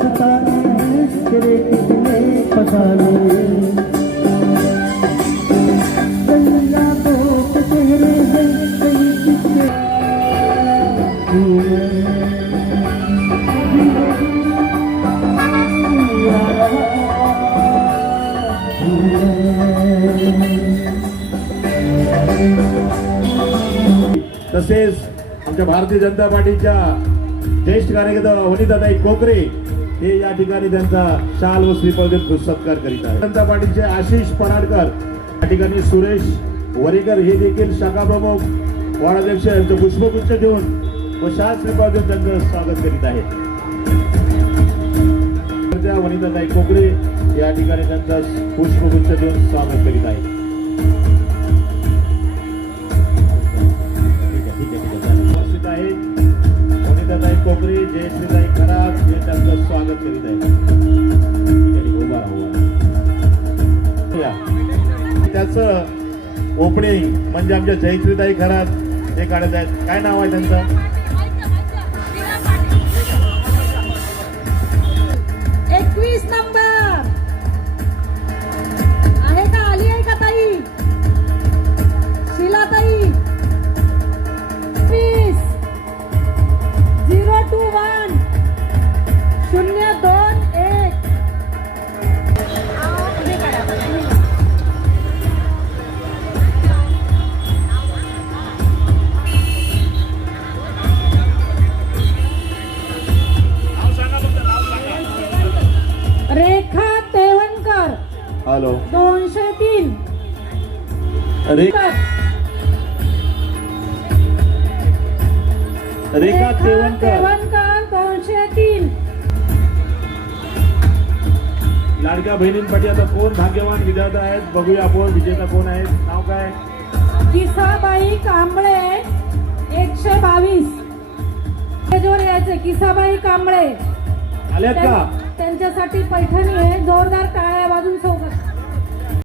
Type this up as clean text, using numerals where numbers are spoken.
तेरे कितने फसाने गंगा तो चेहरे हैं कई कितने तसेच आमच्या भारतीय जनता पार्टीच्या ज्येष्ठ कार्यकर्ता वनिताताई कोकरे हे या ठिकाणी त्यांचा शाल व श्रीफळ देऊन सत्कार करीत आहेत. जनता पार्टीचे आशिष पराडकर या ठिकाणी सुरेश वरेकर हे देखील शाखा प्रमुख वार्डाध्यक्ष यांचं पुष्पगुच्छ देऊन व शाल श्रीफळ देऊन त्यांचं स्वागत करीत आहेत. वनिताताई कोकरे या ठिकाणी त्यांचा पुष्पगुच्छ देऊन स्वागत करीत आहेत. वनिताताई कोकरे जयश्रीताई खरात हे त्यांचं स्वागत करीत आहेत. त्याचं ओपनिंग म्हणजे आमच्या जयश्रीताई खरात हे काढत आहेत. काय नाव आहे त्यांचं? 21 नंबर आहे का? आली आहे का ताई? शिलाताई 20 021 021 रेखा तेवणकर. हॅलो 203 रेखा तेवणकर 203. लाडक्या बहिणींसाठी आता कोण भाग्यवान विधाता आहेत बघूया आपण. विजेता कोण आहेत? नाव काय? किसाबाई कांबळे 122. त्याच्यावर यायचे किसाबाई कांबळे आल्यात का? त्यांच्यासाठी पैठणी आहे. जोरदार टाळ्या वाजून